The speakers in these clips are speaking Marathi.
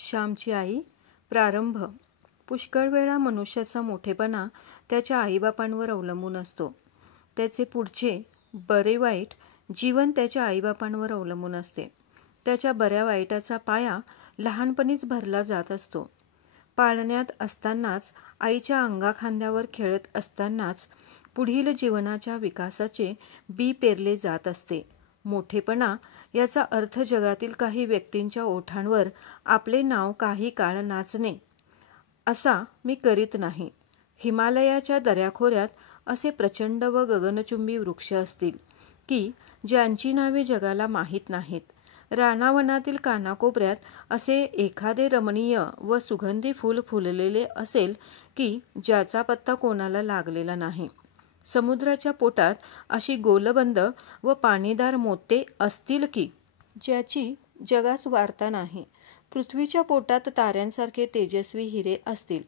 श्यामची आई. प्रारंभ. पुष्कळ वेळा मनुष्याचा मोठेपणा त्याच्या आईबापांवर अवलंबून असतो. त्याचे पुढचे बरे वाईट जीवन त्याच्या आईबापांवर अवलंबून असते. त्याच्या बऱ्या वाईटाचा पाया लहानपणीच भरला जात असतो. पाळण्यात असतानाच, आईच्या अंगाखांद्यावर खेळत असतानाच पुढील जीवनाच्या विकासाचे बी पेरले जात असते. मोठेपणा याचा अर्थ जगातील काही व्यक्तींच्या ओठांवर आपले नाव काही काळ नाचणे असा मी करीत नाही. हिमालयाच्या दऱ्याखोऱ्यात असे प्रचंड व गगनचुंबी वृक्ष असतील की ज्यांची नावे जगाला माहीत नाहीत. रानावनातील कानाकोपऱ्यात असे एखादे रमणीय व सुगंधी फूल फुललेले असेल की ज्याचा पत्ता कोणाला लागलेला नाही. समुद्राच्या पोटात अशी गोलबंद व पाणीदार मोते असतील की ज्याची जगास वार्ता नाही. पृथ्वीच्या पोटात ताऱ्यांसारखे तेजस्वी हिरे असतील,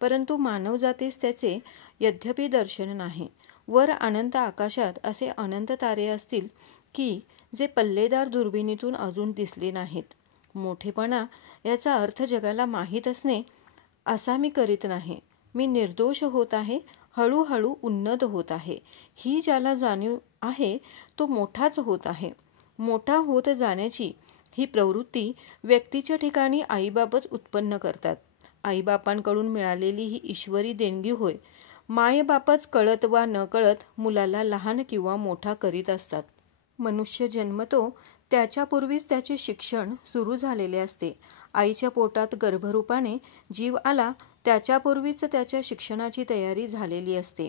परंतु मानवजातीस त्याचे यद्यपि दर्शन नाही. वर अनंत आकाशात असे अनंत तारे असतील की जे पल्लेदार दुर्बिणीतून अजून दिसले नाहीत. मोठेपणा याचा अर्थ जगाला माहीत असणे असा मी करीत नाही. मी निर्दोष होत आहे, हळूहळू उन्नत होत आहे. ही ज्याला जाणीव आहे तो मोठाच होत आहे. मोठा होत जाण्याची ही प्रवृत्ती व्यक्तीच्या ठिकाणी आईबापच उत्पन्न करतात. आईबापांकडून मिळालेली ही ईश्वरी देणगी होय. मायबापच कळत वा न कळत मुलाला लहान किंवा मोठा करीत असतात. मनुष्य जन्मतो त्याच्यापूर्वीच त्याचे शिक्षण सुरू झालेले असते. आईच्या पोटात गर्भरूपाने जीव आला त्याच्यापूर्वीच त्याच्या शिक्षणाची तयारी झालेली असते.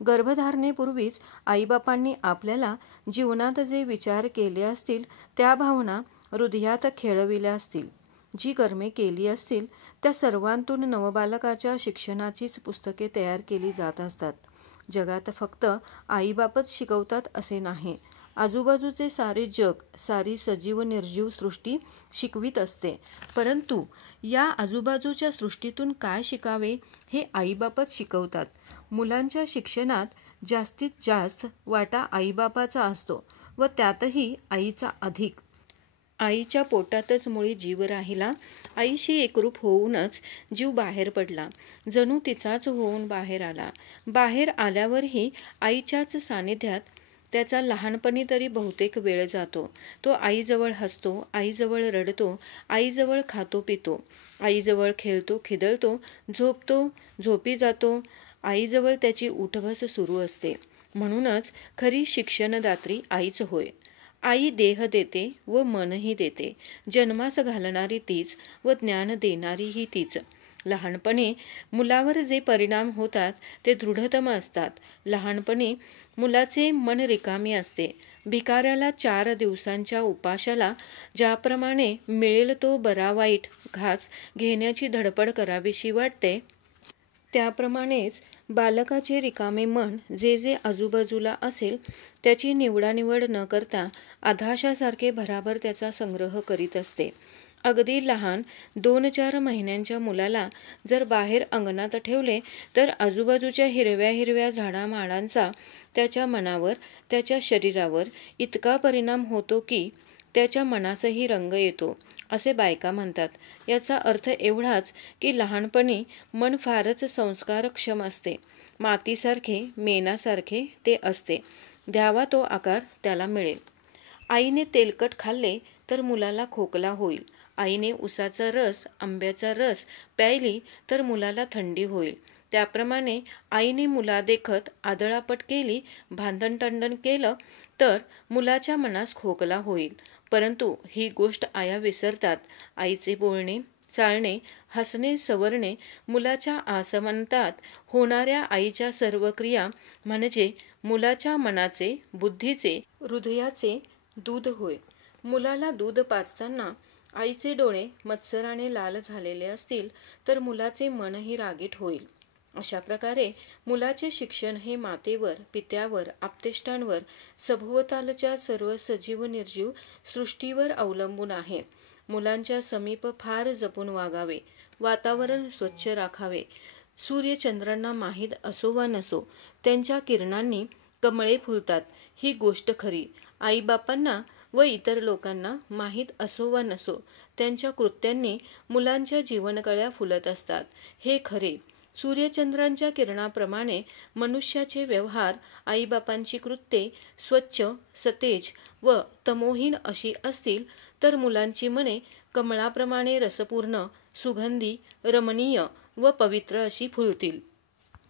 गर्भधारणेपूर्वीच आईबापांनी आपल्याला जीवनात जे विचार केले असतील, त्या भावना हृदयात खेळविल्या असतील, जी कर्मे केली असतील, त्या सर्वांतून नवबालकाच्या शिक्षणाचीच पुस्तके तयार केली जात असतात. जगात फक्त आईबापच शिकवतात असे नाही. आजूबाजूचे सारे जग, सारी सजीव निर्जीव सृष्टी शिकवीत असते. परंतु या आजूबाजूच्या सृष्टीतून काय शिकावे हे आईबापच शिकवतात. मुलांच्या शिक्षणात जास्तीत जास्त वाटा आईबापाचा असतो व त्यातही आईचा अधिक. आईच्या पोटातच मुळी जीव राहिला. आईशी एकरूप होऊनच जीव बाहेर पडला, जणू तिचाच होऊन बाहेर आला. बाहेर आल्यावरही आईच्याच सानिध्यात त्याचा लहानपणी तरी बहुतेक वेळ जातो. तो आईजवळ हसतो, आईजवळ रडतो, आईजवळ खातो पितो, आईजवळ खेळतो खिदळतो, झोपतो झोपी जातो. आईजवळ त्याची उठबस सुरू असते. म्हणूनच खरी शिक्षणदात्री आईच होय. आई देह देते व मनही देते. जन्मास घालणारी तीच व ज्ञान देणारीही तीच. लहानपणी मुलावर जे परिणाम होतात ते दृढतम असतात. लहानपणी मुलाचे मन रिकामी असते. भिकाऱ्याला 4 दिवसांच्या उपाशाला ज्याप्रमाणे मिळेल तो बरा वाईट घास घेण्याची धडपड करावीशी वाटते, त्याप्रमाणेच बालकाचे रिकामे मन जे जे आजूबाजूला असेल त्याची निवडानिवड न करता अधाशासारखे भराभर त्याचा संग्रह करीत असते. अगदी लहान 2-4 महिन्यांच्या मुलाला जर बाहेर अंगणात ठेवले तर आजूबाजूच्या हिरव्या हिरव्या झाडामाडांचा त्याच्या मनावर, त्याच्या शरीरावर इतका परिणाम होतो की त्याच्या मनासही रंग येतो असे बायका म्हणतात. याचा अर्थ एवढाच की लहानपणी मन फारच संस्कारक्षम असते. मातीसारखे, मेणासारखे ते असते. द्यावा तो आकार त्याला मिळेल. आईने तेलकट खाल्ले तर मुलाला खोकला होईल. आईने उसाचा रस, आंब्याचा रस प्यायली तर मुलाला थंडी होईल. त्याप्रमाणे आईने मुलादेखत आदळापट केली, भांडणटंडण केलं तर मुलाच्या मनास खोकला होईल. परंतु ही गोष्ट आया विसरतात. आईचे बोलणे, चालणे, हसणे, सवरणे मुलाच्या आसमंतात होणाऱ्या आईच्या सर्व क्रिया म्हणजे मुलाच्या मनाचे, बुद्धीचे, हृदयाचे दूध होय. मुलाला दूध पाजताना आईचे डोळे मत्सराने लाल झालेले असतील तर मुलाचे मनही रागीट होईल. अशा प्रकारे मुलाचे शिक्षण हे मातेवर, पित्यावर, आप्तेष्टांवर, सभोवतालच्या सर्व सजीव निर्जीव सृष्टीवर अवलंबून आहे. मुलांच्या समीप फार जपून वागावे, वातावरण स्वच्छ राखावे. सूर्यचंद्रांना माहीत असो वा नसो, त्यांच्या किरणांनी कमळे फुलतात ही गोष्ट खरी. आईबापांना व इतर लोकांना माहीत असो वा नसो, त्यांच्या कृत्यांनी मुलांच्या जीवनकळ्या फुलत असतात. हे खरे. सूर्यचंद्रांच्या किरणाप्रमाणे मनुष्याचे व्यवहार, आईबापांची कृत्ये स्वच्छ, सतेज व तमोहीन अशी असतील तर मुलांची मने कमळाप्रमाणे रसपूर्ण, सुगंधी, रमणीय व पवित्र अशी फुलतील.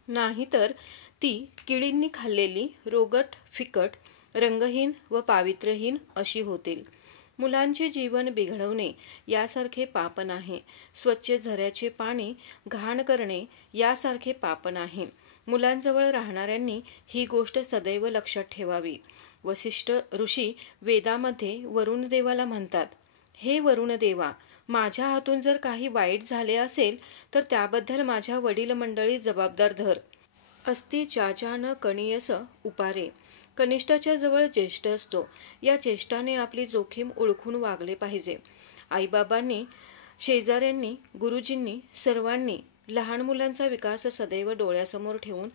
नाहीतर ती किडींनी खाल्लेली, रोगट, फिकट, रंगहीन व पावित्र्यहीन अशी होतील. मुलांचे जीवन बिघडवणे यासारखे पाप नाही. स्वच्छ झऱ्याचे पाणी घाण करणे यासारखे पाप नाही. मुलांजवळ राहणाऱ्यांनी ही गोष्ट सदैव लक्षात ठेवावी. वसिष्ठ ऋषी वेदामध्ये वरुणदेवाला म्हणतात, हे वरुणदेवा, माझ्या हातून जर काही वाईट झाले असेल तर त्याबद्दल माझ्या वडील मंडळी जबाबदार धर. अस्ति ज्याच्या न कणीयस उपारे. कनिष्ठाच्या जवळ ज्येष्ठ असतो. या ज्येष्ठाने आपली जोखीम ओळखून वागले पाहिजे. आईबाबांनी, शेजाऱ्यांनी, गुरुजींनी, सर्वांनी लहान मुलांचा विकास सदैव डोळ्यासमोर ठेवून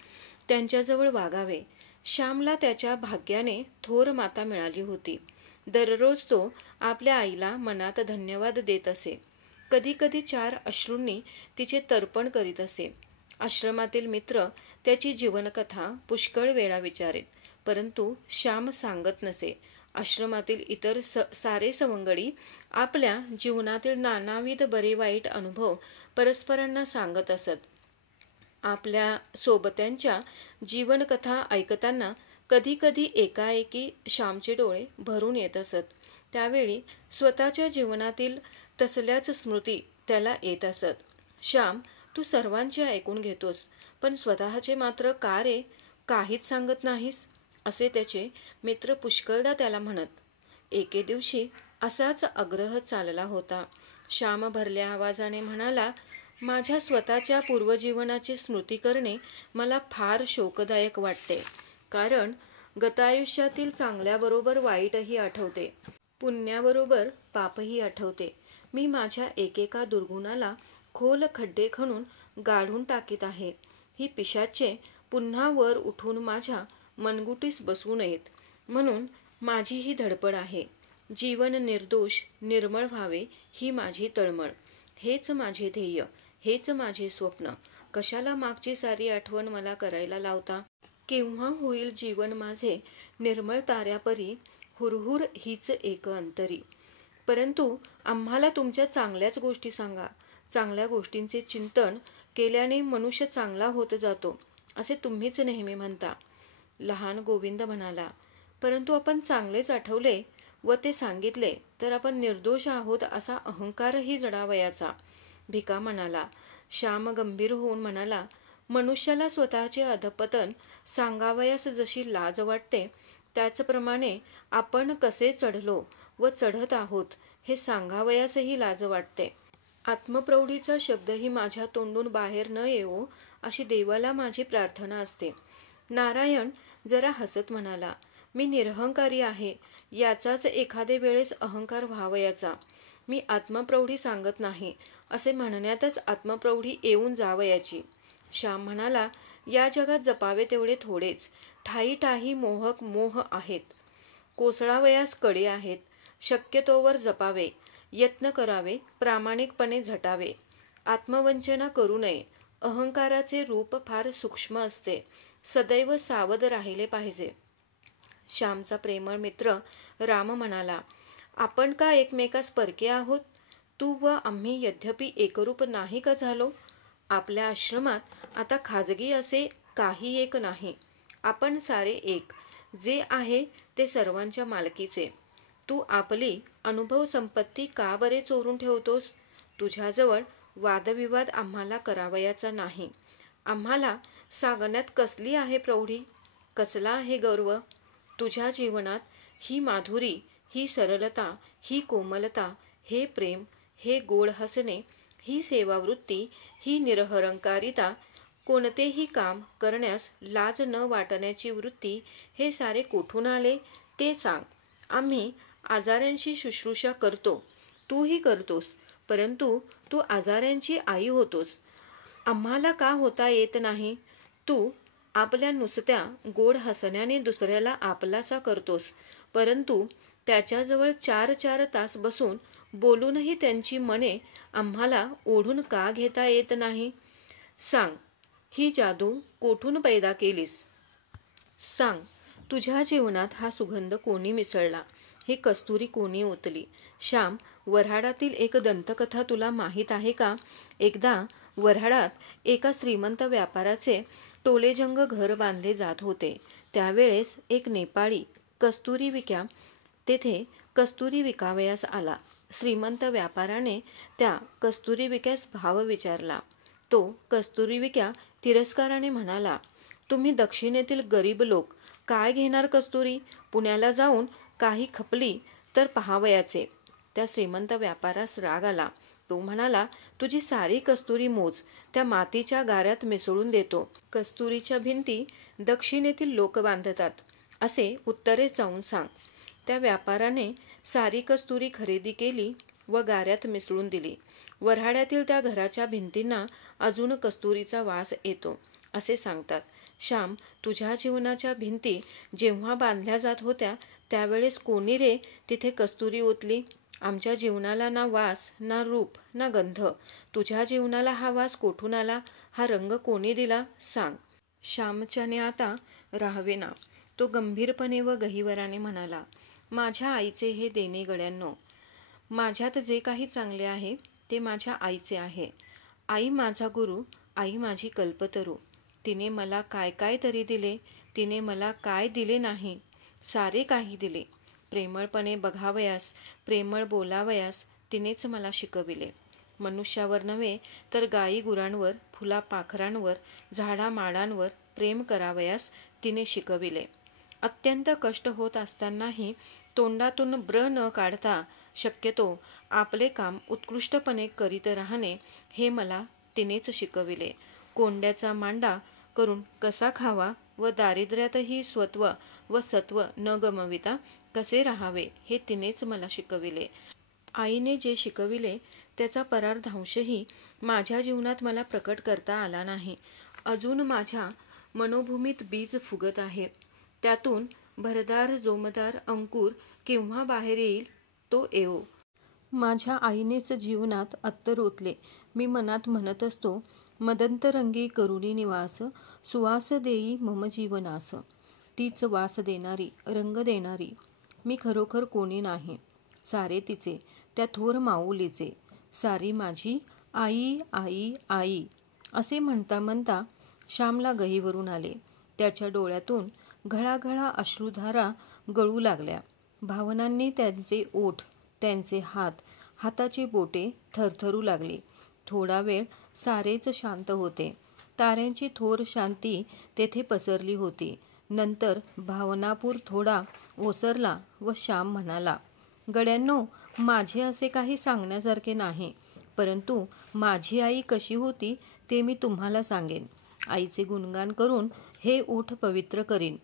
त्यांच्याजवळ वागावे. श्यामला त्याच्या भाग्याने थोर माता मिळाली होती. दररोज तो आपल्या आईला मनात धन्यवाद देत असे. कधी कधी 4 अश्रूंनी तिचे तर्पण करीत असे. आश्रमातील मित्र त्याची जीवनकथा पुष्कळ वेळा विचारेत, परंतु श्याम सांगत नसे. आश्रमातील इतर सारे सवंगडी आपल्या जीवनातील नानाविध बरे वाईट अनुभव परस्परांना सांगत असत. आपल्या सोबत्यांच्या जीवनकथा ऐकताना कधी कधी एकाएकी श्यामचे डोळे भरून येत असत. त्यावेळी स्वतःच्या जीवनातील तसल्याच स्मृती त्याला येत असत. श्याम, तू सर्वांचे ऐकून घेतोस, पण स्वतःचे मात्र का रे काहीच सांगत नाहीस, असे त्याचे मित्र पुष्कळदा त्याला म्हणत. एके दिवशी असाच आग्रह चालला होता. श्याम भरल्या आवाजाने म्हणाला, माझ्या स्वतःच्या पूर्वजीवनाची स्मृती करणे मला फार शोकदायक वाटते. कारण गतायुष्यातील चांगल्याबरोबर वाईटही आठवते, पुण्याबरोबर पापही आठवते. मी माझ्या एकेका दुर्गुणाला खोल खड्डे खणून गाढून टाकीत आहे. ही पिशाचे पुन्हा वर उठून माझ्या मनगुटीस बसू नयेत म्हणून माझी ही धडपड आहे. जीवन निर्दोष, निर्मळ व्हावे ही माझी तळमळ. हेच माझे ध्येय, हेच माझे स्वप्न. कशाला मागची सारी आठवण मला करायला लावता? केव्हा होईल जीवन माझे निर्मळ ताऱ्यापरी, हुरहुर हीच एक अंतरी. परंतु आम्हाला तुमच्या चांगल्याच गोष्टी सांगा. चांगल्या गोष्टींचे चिंतन केल्याने मनुष्य चांगला होत जातो, असे तुम्हीच नेहमी म्हणता. लहान गोविंद म्हणाला, परंतु आपण चांगलेच आठवले व ते सांगितले तर आपण निर्दोष आहोत असा अहंकारही जडावयाचा. भिका म्हणाला. श्याम गंभीर होऊन म्हणाला, मनुष्याला स्वतःचे अधपतन सांगावयास जशी लाज वाटते, त्याचप्रमाणे आपण कसे चढलो व चढत आहोत हे सांगावयासही लाज वाटते. आत्मप्रौढीचा शब्दही माझ्या तोंडून बाहेर न येवो अशी देवाला माझी प्रार्थना असते. नारायण जरा हसत म्हणाला, मी निरहंकारी आहे, याचाच एखादे वेळेस अहंकार व्हावयाचा. मी आत्मप्रौढी सांगत नाही, असे म्हणण्यातच आत्मप्रौढी येऊन जावयाची. श्याम म्हणाला, या जगात जपावे तेवढे थोडेच. ठायी ठायी मोहक मोह आहेत. कोसळावयास कडे आहेत. शक्यतोवर जपावे, यत्न करावे, प्रामाणिकपणे झटावे. आत्मवंचना करू नये. अहंकाराचे रूप फार सूक्ष्म असते. सदैव सावध राहिले पाहिजे. श्यामचा प्रेमळ मित्र राम म्हणाला, आपण का एकमेकास परके आहोत? तू व आम्ही यद्यपि एकरूप नाही का झालो? आपल्या आश्रमात आता खाजगी असे काही एक नाही. आपण सारे एक. जे आहे ते सर्वांच्या मालकीचे. तू आपली अनुभव संपत्ती का बरे चोरून ठेवतोस? तुझ्याजवळ वादविवाद आम्हाला करावयाचा नाही. आम्हाला सांगण्यात कसली आहे प्रौढी? कसला आहे गर्व? तुझ्या जीवनात ही माधुरी, ही सरलता, ही कोमलता, हे प्रेम, हे गोड हसणे, ही सेवावृत्ती, ही निरहंकारिता, कोणतेही काम करण्यास लाज न वाटण्याची वृत्ती, हे सारे कोठून आले ते सांग. आम्ही आजाऱ्यांची शुश्रूषा करतो, तूही करतोस, परंतु तू आजाऱ्यांची आई होतोस. आम्हाला का होता येत नाही? तू आपल्या नुसत्या गोड हसण्याने दुसऱ्याला आपलासा करतोस, परंतु त्याच्याजवळ 4-4 तास बसून बोलूनही त्यांची मने आम्हाला ओढून का घेता येत नाही? सांग, ही जादू कोठून पैदा केलीस? सांग, तुझ्या जीवनात हा सुगंध कोणी मिसळला? ही कस्तुरी कोणी ओतली? श्याम, वऱ्हाडातील एक दंतकथा तुला माहीत आहे का? एकदा वऱ्हाडात एका श्रीमंत व्यापाराचे टोलेजंग घर बांधले जात होते. त्यावेळेस एक नेपाळी कस्तुरी विक्या तेथे कस्तुरी विकावयास आला. श्रीमंत व्यापाराने त्या कस्तुरी विक्यास भाव विचारला. तो कस्तुरी विक्या तिरस्काराने म्हणाला, तुम्ही दक्षिणेतील गरीब लोक काय घेणार कस्तुरी? पुण्याला जाऊन काही खपली तर पहावयाचे. त्या श्रीमंत व्यापारास राग आला. तो म्हणाला, तुझी सारी कस्तुरी मोज, त्या मातीच्या गाऱ्यात मिसळून देतो. कस्तुरीच्या भिंती दक्षिणेतील लोक बांधतात असे उत्तरेस जाऊन सांग. त्या व्यापाराने सारी कस्तुरी खरेदी केली व गाऱ्यात मिसळून दिली. वऱ्हाड्यातील त्या घराच्या भिंतींना अजून कस्तुरीचा वास येतो असे सांगतात. श्याम, तुझ्या जीवनाच्या भिंती जेव्हा बांधल्या जात होत्या त्यावेळेस कोणी रे तिथे कस्तुरी ओतली? आमच्या जीवनाला ना वास, ना रूप, ना गंध. तुझ्या जीवनाला हा वास कोठून आला? हा रंग कोणी दिला? सांग. श्यामच्याने आता राहावेना. तो गंभीरपणे व गहिवराने म्हणाला, माझ्या आईचे हे देणे गड्यांनो. माझ्यात जे काही चांगले आहे ते माझ्या आईचे आहे. आई माझा गुरु, आई माझी कल्पतरू. तिने मला काय काय तरी दिले, तिने मला काय दिले नाही? सारे काही दिले. प्रेमळपणे बघावयास, प्रेमळ बोलावयास तिनेच मला शिकविले. मनुष्यावर नव्हे तर गायी गुरांवर, फुला पाखरांवर, झाडामाडांवर प्रेम करावयास तिने शिकविले. अत्यंत कष्ट होत असतानाही तोंडातून ब्र न काढता शक्यतो आपले काम उत्कृष्टपणे करीत राहणे हे मला तिनेच शिकविले. कोंड्याचा मांडा करून कसा खावा व दारिद्र्यातही स्वत्व व सत्व न गमविता कसे राहावे हे तिनेच मला शिकविले. आईने जे शिकविले त्याचा परार्धांशही माझ्या जीवनात मला प्रकट करता आला नाही. अजून माझ्या मनोभूमीत बीज फुगत आहे. त्यातून भरदार जोमदार अंकुर केव्हा बाहेर येईल तो येवो. माझ्या आईनेच जीवनात अत्तर ओतले. मी मनात म्हणत असतो, मदंतरंगी करुणी निवास, सुवास देई मम जीवनास. तीच वास देणारी, रंग देणारी. मी खरोखर कोणी नाही, सारे तिचे, त्या थोर माऊलीचे. सारी माझी आई आई आई. असे म्हणता म्हणता श्यामला गहिवरून आले. त्याच्या डोळ्यातून घळाघळा अश्रुधारा गळू लागल्या. भावनांनी त्यांचे ओठ, त्यांचे हात, हाताची बोटे थरथरू लागली. थोडा वेळ सारेच शांत होते. ताऱ्यांची थोर शांती तेथे पसरली होती. नंतर भावनापूर थोडा ओसरला व श्याम म्हणाला, गड्यांनो, माझे असे काही सांगण्यासारखे नाही, परंतु माझी आई कशी होती ते मी तुम्हाला सांगेन. आईचे गुणगान करून हे ओठ पवित्र करीन.